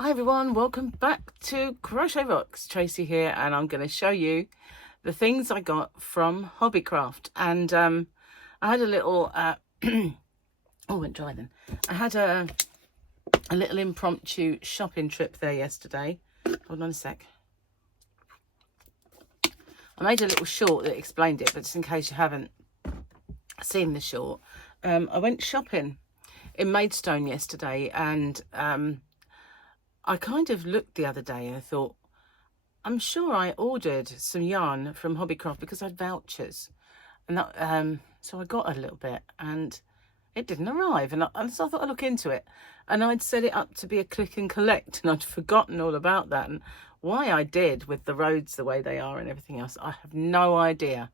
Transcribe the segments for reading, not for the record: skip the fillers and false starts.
Hi everyone, welcome back to Crochet Rocks. Tracy here, and I'm going to show you the things I got from HobbyCraft. And I had a little oh, I went dry then. I had a little impromptu shopping trip there yesterday. Hold on a sec. I made a little short that explained it, but just in case you haven't seen the short, I went shopping in Maidstone yesterday, and I kind of looked the other day and I thought, I'm sure I ordered some yarn from HobbyCraft because I had vouchers. And that, so I got a little bit and it didn't arrive. And so I thought I'd look into it. And I'd set it up to be a click and collect, and I'd forgotten all about that. And why I did with the roads the way they are and everything else, I have no idea.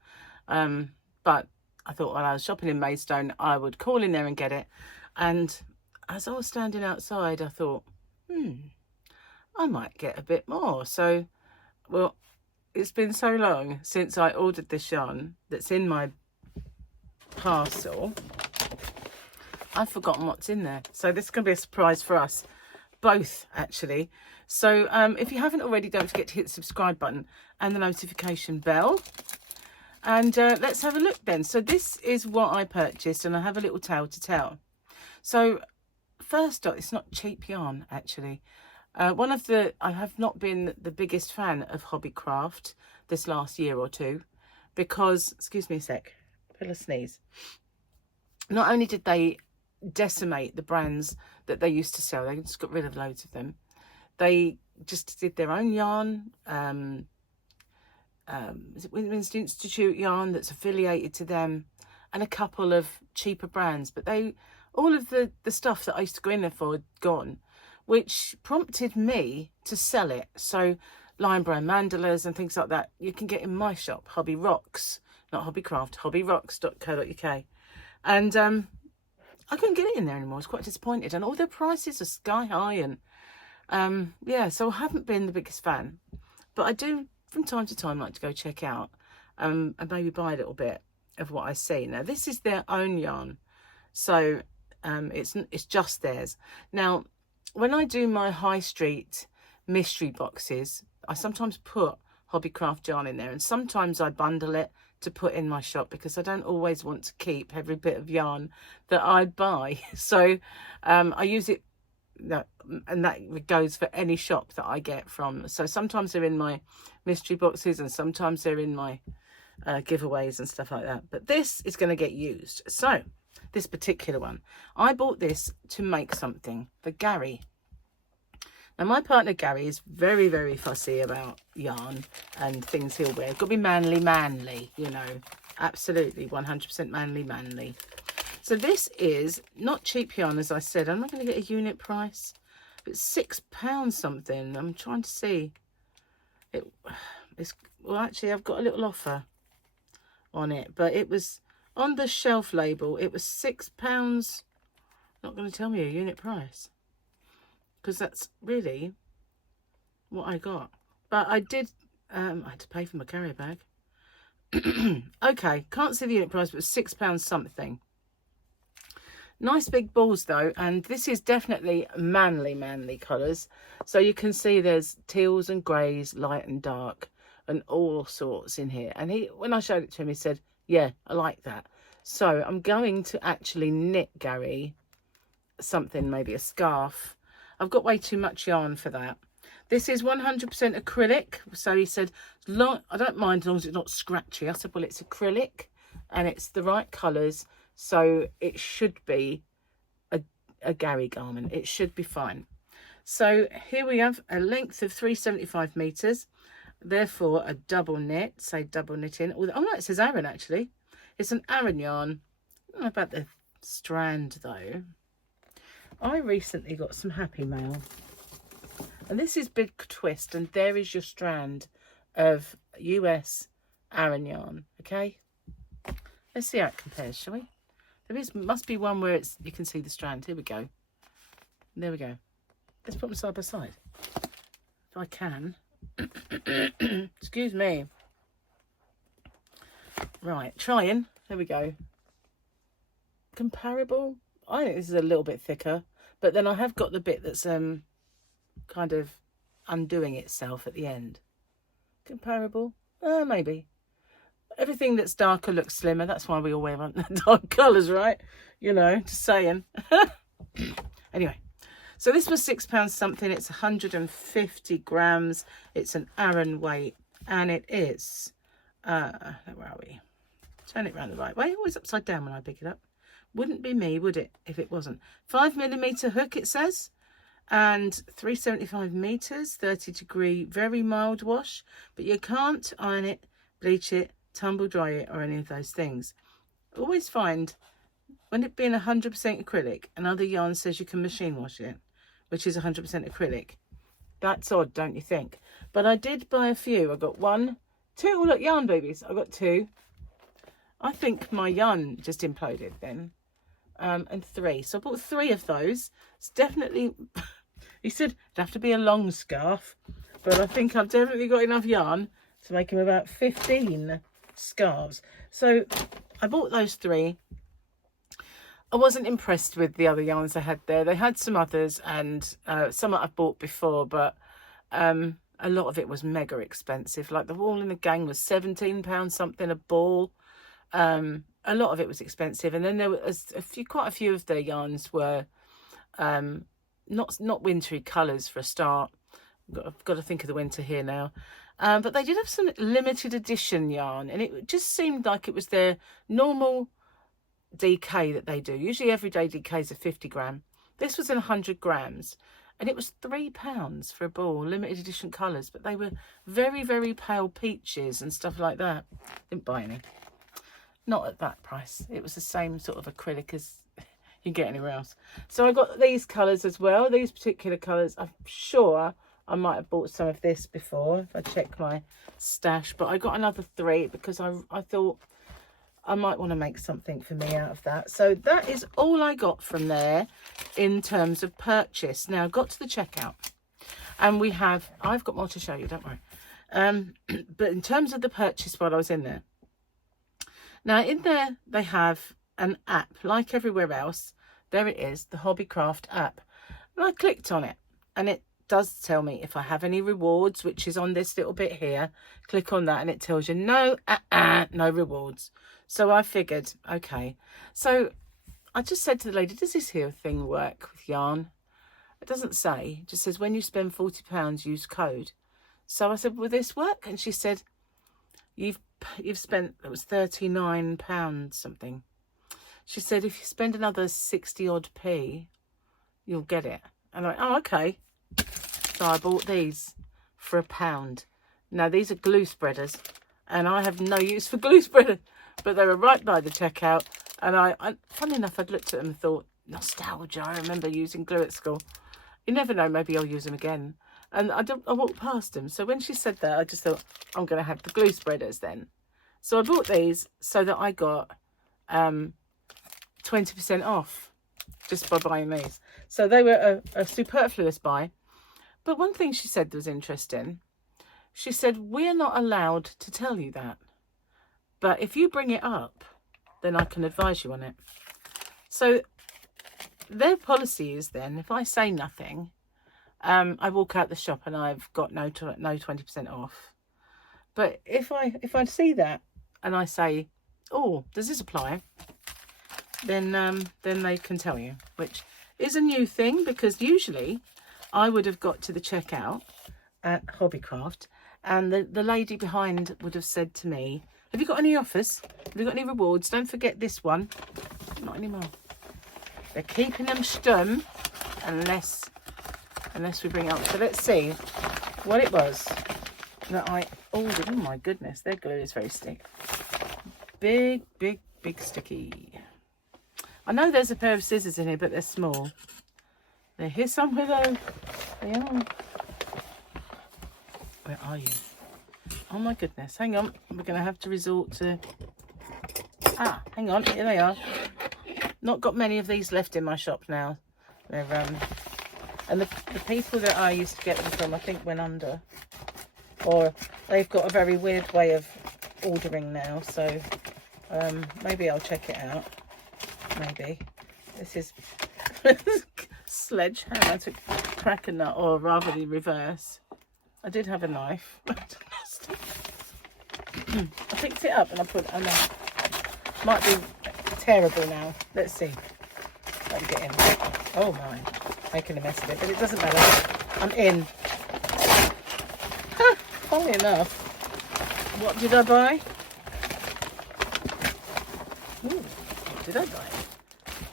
But I thought while I was shopping in Maidstone, I would call in there and get it. And as I was standing outside, I thought, I might get a bit more. So, well, it's been so long since I ordered this yarn that's in my parcel. I've forgotten what's in there. So this is going to be a surprise for us both, actually. So if you haven't already, don't forget to hit the subscribe button and the notification bell. And let's have a look then. So this is what I purchased, and I have a little tale to tell. So first off, it's not cheap yarn, actually. I have not been the biggest fan of HobbyCraft this last year or two because, excuse me a sec, feel a sneeze. Not only did they decimate the brands that they used to sell, they just got rid of loads of them. They just did their own yarn, Women's Institute yarn that's affiliated to them, and a couple of cheaper brands. But all of the stuff that I used to go in there for had gone, which prompted me to sell it. So Lion Brand mandalas and things like that you can get in my shop, Hobby Rocks, not HobbyCraft, hobbyrocks.co.uk. And I couldn't get it in there anymore. I was quite disappointed, and all their prices are sky high. And yeah, so I haven't been the biggest fan, but I do from time to time like to go check out and maybe buy a little bit of what I see. Now this is their own yarn, so it's just theirs. Now when I do my high street mystery boxes, I sometimes put HobbyCraft yarn in there, and sometimes I bundle it to put in my shop because I don't always want to keep every bit of yarn that I buy. So I use it, and that goes for any shop that I get from. So sometimes they're in my mystery boxes and sometimes they're in my giveaways and stuff like that. But this is going to get used. So this particular one, I bought this to make something for Gary. Now my partner Gary is very, very fussy about yarn and things he'll wear. It's got to be manly, you know, absolutely 100% manly. So this is not cheap yarn, as I said. I'm not going to get a unit price. It's £6 something. I'm trying to see. Well, actually, I've got a little offer on it, but it was on the shelf label. It was £6. Not going to tell me a unit price, because that's really what I got. But I did, I had to pay for my carrier bag. Okay, can't see the unit price, but it was £6 something. Nice big balls though, and this is definitely manly colours. So you can see there's teals and greys, light and dark, and all sorts in here. And when I showed it to him, he said, yeah, I like that. So I'm going to actually knit Gary something, maybe a scarf. I've got way too much yarn for that. This is 100% acrylic. So he said, I don't mind as long as it's not scratchy. I said, well, it's acrylic and it's the right colours. So it should be a Gary garment. It should be fine. So here we have a length of 375 meters. Therefore, a double knit. Say double knitting. Oh no, it says Aran actually. It's an Aran yarn. I don't know about the strand though. I recently got some Happy Mail, and this is Big Twist, and there is your strand of US Aran yarn. Okay, let's see how it compares, shall we? There must be one where you can see the strand. Here we go. There we go. Let's put them side by side if I can. Excuse me. Right, trying. There we go. Comparable. I think this is a little bit thicker, but then I have got the bit that's kind of undoing itself at the end. Comparable? Maybe. Everything that's darker looks slimmer. That's why we all wear dark colours, right? You know, just saying. Anyway, so this was £6 something. It's 150 grams. It's an Aran weight, and it is, where are we? Turn it around the right way. Always upside down when I pick it up. Wouldn't be me, would it, if it wasn't? 5mm hook, it says, and 375 meters, 30-degree, very mild wash, but you can't iron it, bleach it, tumble dry it, or any of those things. Always find, when it being 100% acrylic, another yarn says you can machine wash it, which is 100% acrylic. That's odd, don't you think? But I did buy a few. I got 1, 2. Oh, look, yarn babies. I got 2. I think my yarn just imploded then. And 3. So I bought 3 of those. It's definitely, he said it'd have to be a long scarf, but I think I've definitely got enough yarn to make him about 15 scarves. So I bought those 3. I wasn't impressed with the other yarns they had there. They had some others, and some that I've bought before, but a lot of it was mega expensive. Like the Wool in the Gang was £17 something a ball. A lot of it was expensive, and then there was quite a few of their yarns were not wintry colours for a start. I've got to think of the winter here now. But they did have some limited edition yarn, and it just seemed like it was their normal DK that they do. Usually everyday DKs are 50 gram. This was in 100 grams, and it was £3 for a ball, limited edition colours, but they were very, very pale peaches and stuff like that. Didn't buy any. Not at that price. It was the same sort of acrylic as you get anywhere else. So I got these colours as well. These particular colours. I'm sure I might have bought some of this before if I check my stash. But I got another 3 because I thought I might want to make something for me out of that. So that is all I got from there in terms of purchase. Now I got to the checkout, and I've got more to show you, don't worry. But in terms of the purchase while I was in there, now in there they have an app like everywhere else. There it is, the HobbyCraft app. And I clicked on it, and it does tell me if I have any rewards, which is on this little bit here. Click on that and it tells you no rewards. So I figured, okay. So I just said to the lady, does this here thing work with yarn? It doesn't say. It just says when you spend £40, use code. So I said, will this work? And she said, you've spent, it was £39 something. She said, if you spend another 60 odd p, you'll get it. And I went, oh, okay. So I bought these for £1. Now these are glue spreaders, and I have no use for glue spreaders, but they were right by the checkout. And I funny enough, I'd looked at them and thought, nostalgia, I remember using glue at school. You never know, maybe I'll use them again. And I walked past them. So when she said that, I just thought, I'm going to have the glue spreaders then. So I bought these so that I got 20% off just by buying these. So they were a superfluous buy. But one thing she said that was interesting. She said, we're not allowed to tell you that. But if you bring it up, then I can advise you on it. So their policy is then, if I say nothing, I walk out the shop and I've got no 20% off. But if I see that and I say, oh, does this apply? Then they can tell you, which is a new thing, because usually I would have got to the checkout at HobbyCraft and the lady behind would have said to me, have you got any offers? Have you got any rewards? Don't forget this one. Not anymore. They're keeping them stum unless we bring it up. So let's see what it was that I ordered. Oh my goodness, their glue is very sticky. Big, big, big sticky. I know there's a pair of scissors in here, but they're small. They're here somewhere though. They are. Where are you? Oh my goodness, hang on. We're going to have to resort to... Ah, hang on, here they are. Not got many of these left in my shop now. They're, and the people that I used to get them from, I think went under. Or they've got a very weird way of ordering now, so maybe I'll check it out. Maybe. This is sledgehammer to crack a nut, or rather the reverse. I did have a knife. I picked it up and I put it on there. Might be terrible now. Let's see. Let me get in. Oh my, making a mess of it, but it doesn't matter. I'm in. Funny enough, what did I buy? Ooh, what did I buy?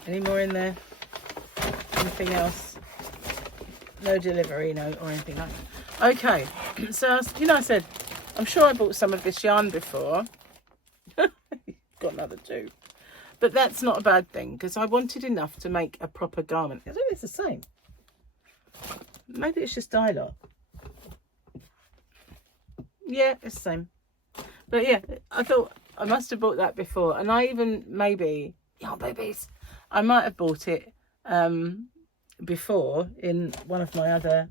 Any more in there? Anything else? No delivery note or anything like that. Okay, so you know, I said I'm sure I bought some of this yarn before. Got another two, but that's not a bad thing because I wanted enough to make a proper garment. I think it's the same. Maybe it's just dye lot. Yeah, it's the same. But yeah, I thought I must have bought that before, and I even maybe, oh babies, I might have bought it before in one of my other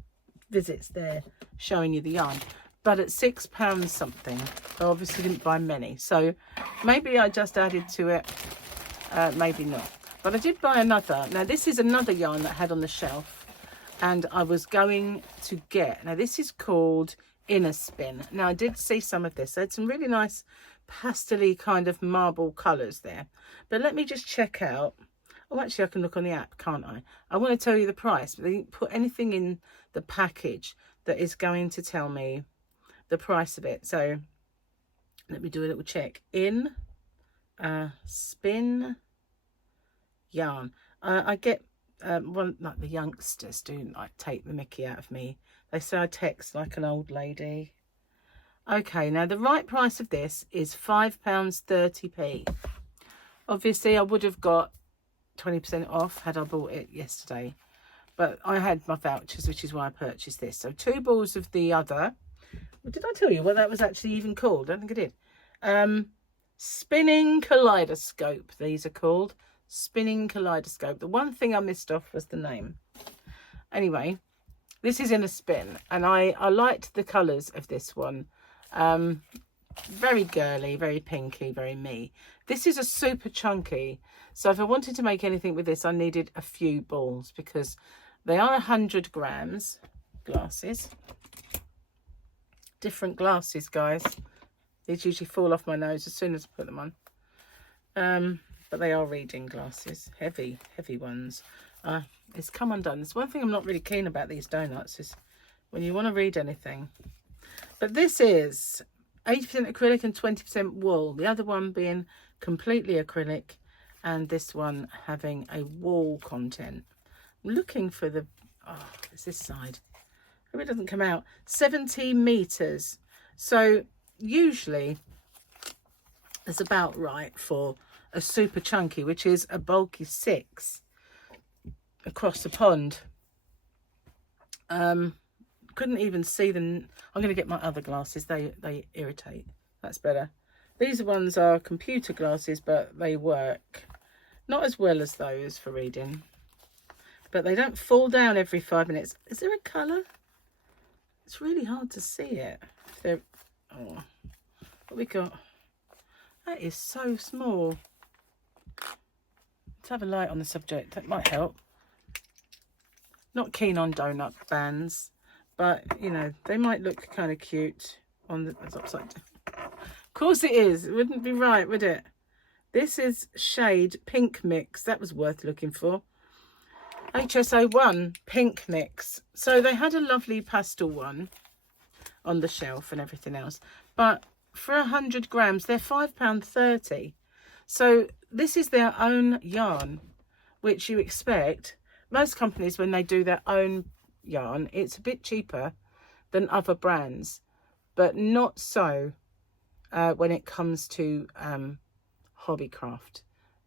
visits there, showing you the yarn. But at £6 something, I obviously didn't buy many, so maybe I just added to it, maybe not. But I did buy another. Now this is another yarn that I had on the shelf, and I was going to get. Now this is called Inner Spin. Now I did see some of this. I had some really nice pastel-y kind of marble colours there. But let me just check out. Oh, actually I can look on the app, can't I? I want to tell you the price, but they didn't put anything in the package that is going to tell me the price of it. So let me do a little check. In Spin yarn. I get one, like the youngsters do, like take the mickey out of me. They say I text like an old lady. Okay, now the right price of this is £5.30p. Obviously I would have got 20% off had I bought it yesterday, but I had my vouchers, which is why I purchased this. So 2 balls of the other. Well, did I tell you what that was actually even called? I don't think I did. Spinning Kaleidoscope, these are called. Spinning Kaleidoscope. The one thing I missed off was the name. Anyway, this is in a spin, and I liked the colours of this one. Very girly, very pinky, very me. This is a super chunky, so if I wanted to make anything with this, I needed a few balls because they are 100 grams. Glasses. Different glasses, guys. These usually fall off my nose as soon as I put them on. But they are reading glasses. Heavy ones. It's come undone. There's one thing I'm not really keen about these donuts is when you want to read anything. But this is 80% acrylic and 20% wool. The other one being completely acrylic, and this one having a wool content. I'm looking for the, oh, it's this side. Hope it doesn't come out. 70 meters. So usually it's about right for a super chunky, which is a bulky 6 across the pond. Couldn't even see them. I'm going to get my other glasses. They irritate. That's better. These ones are computer glasses, but they work not as well as those for reading. But they don't fall down every 5 minutes. Is there a colour? It's really hard to see it. Oh, what we got? That is so small. Let's have a light on the subject. That might help. Not keen on donut bands, but you know, they might look kind of cute on the upside down. Of course it is. It wouldn't be right, would it? This is shade Pink Mix. That was worth looking for. HSO1 Pink Mix. So they had a lovely pastel one on the shelf and everything else, but for 100 grams they're £5.30. So this is their own yarn, which you expect most companies, when they do their own yarn, it's a bit cheaper than other brands, but not so when it comes to HobbyCraft.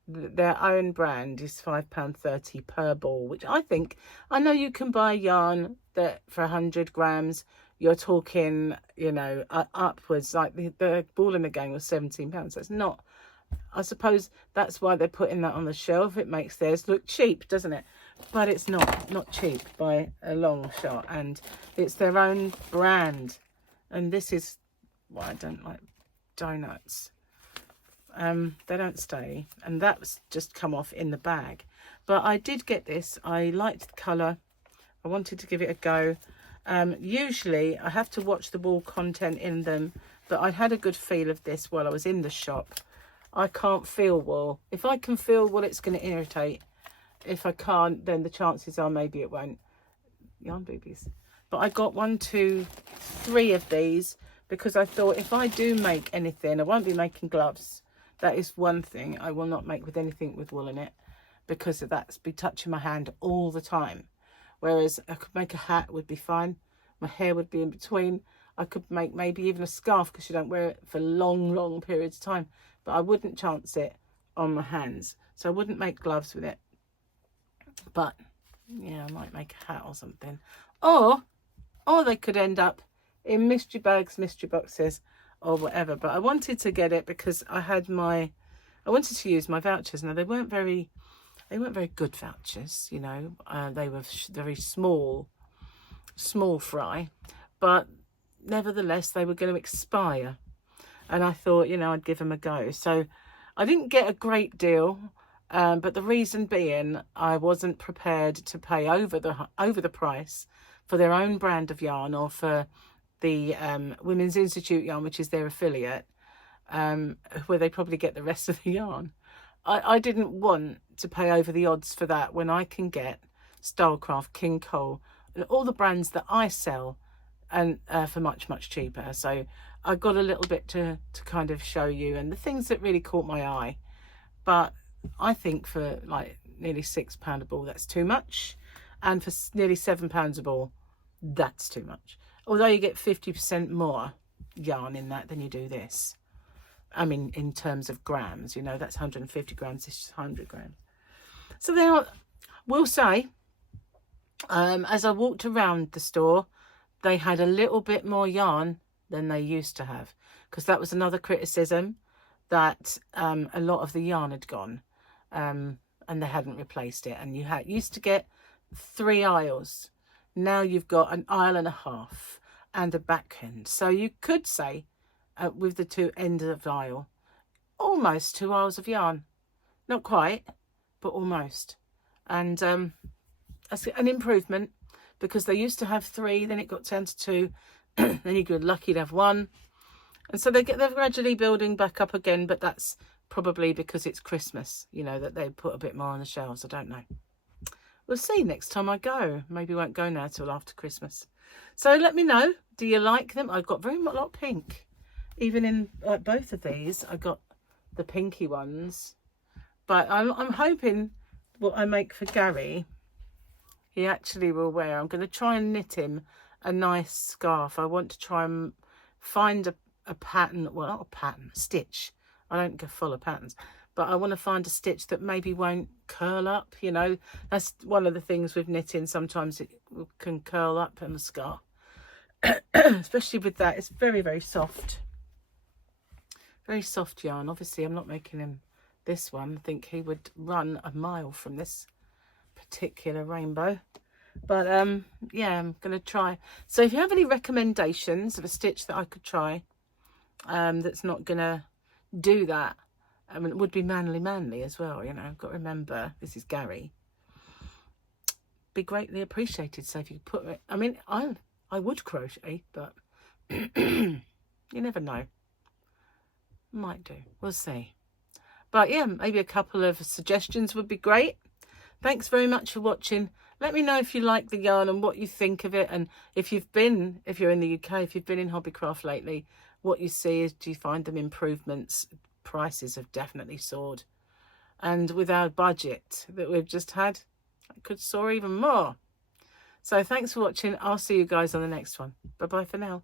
Their own brand is £5.30 per ball, which I think, I know you can buy yarn that for 100 grams, you're talking, you know, upwards, like the ball in the gang was £17. That's not, I suppose that's why they're putting that on the shelf. It makes theirs look cheap, doesn't it? But it's not cheap by a long shot, and it's their own brand. And this is why I don't like donuts. They don't stay, and that's just come off in the bag. But I did get this. I liked the colour. I wanted to give it a go. Usually I have to watch the wool content in them, but I had a good feel of this while I was in the shop. I can't feel wool. If I can feel wool, it's going to irritate. If I can't, then the chances are maybe it won't. Yarn boobies. But I got 1, 2, 3 of these because I thought if I do make anything, I won't be making gloves. That is one thing I will not make with anything with wool in it, because that's be touching my hand all the time. Whereas I could make a hat, would be fine. My hair would be in between. I could make maybe even a scarf because you don't wear it for long periods of time. But I wouldn't chance it on my hands. So I wouldn't make gloves with it. But yeah, I might make a hat or something. Or they could end up in mystery bags, mystery boxes, or whatever. But I wanted to get it because I wanted to use my vouchers. Now they weren't very good vouchers, you know. They were very small fry, but nevertheless they were going to expire, and I thought, you know, I'd give them a go. So I didn't get a great deal, but the reason being I wasn't prepared to pay over the price for their own brand of yarn, or for the Women's Institute yarn, which is their affiliate, where they probably get the rest of the yarn. I didn't want to pay over the odds for that when I can get Stylecraft, King Cole, and all the brands that I sell, and for much cheaper. So I got a little bit to kind of show you, and the things that really caught my eye. But I think for like nearly £6 a ball, that's too much, and for nearly £7 a ball, that's too much. Although you get 50% more yarn in that than you do this. I mean, in terms of grams, you know, that's 150 grams, this is 100 grams. So they are, will say, as I walked around the store, they had a little bit more yarn than they used to have, because that was another criticism, that a lot of the yarn had gone, and they hadn't replaced it. And you used to get 3 aisles. Now you've got an aisle and a half and a back end. So you could say, with the 2 ends of the aisle, almost 2 aisles of yarn. Not quite, but almost. And that's an improvement, because they used to have 3, then it got down to 2, then you get lucky to have 1. And so they're gradually building back up again, but that's probably because it's Christmas, you know, that they put a bit more on the shelves. I don't know. We'll see next time I go. Maybe won't go now till after Christmas. So let me know, do you like them? I've got a lot of pink. Even in like both of these, I got the pinky ones. But I'm hoping what I make for Gary, he actually will wear. I'm going to try and knit him a nice scarf. I want to try and find a pattern, well, not a pattern, a stitch. I don't go full of patterns, but I want to find a stitch that maybe won't curl up, you know. That's one of the things with knitting. Sometimes it can curl up on the scarf. Especially with that, it's very soft. Very soft yarn. Obviously, I'm not making him this one. I think he would run a mile from this particular rainbow. But yeah, I'm going to try. So if you have any recommendations of a stitch that I could try, that's not going to do that, I mean, it would be manly as well, you know. I've got to remember, this is Gary. Be greatly appreciated. So if you put it, I mean, I would crochet, but you never know. Might do. We'll see. But yeah, maybe a couple of suggestions would be great. Thanks very much for watching. Let me know if you like the yarn and what you think of it, and if you're in the UK, if you've been in HobbyCraft lately, what you see is, do you find them improvements? Prices have definitely soared, and with our budget that we've just had, it could soar even more. So thanks for watching. I'll see you guys on the next one. Bye bye for now.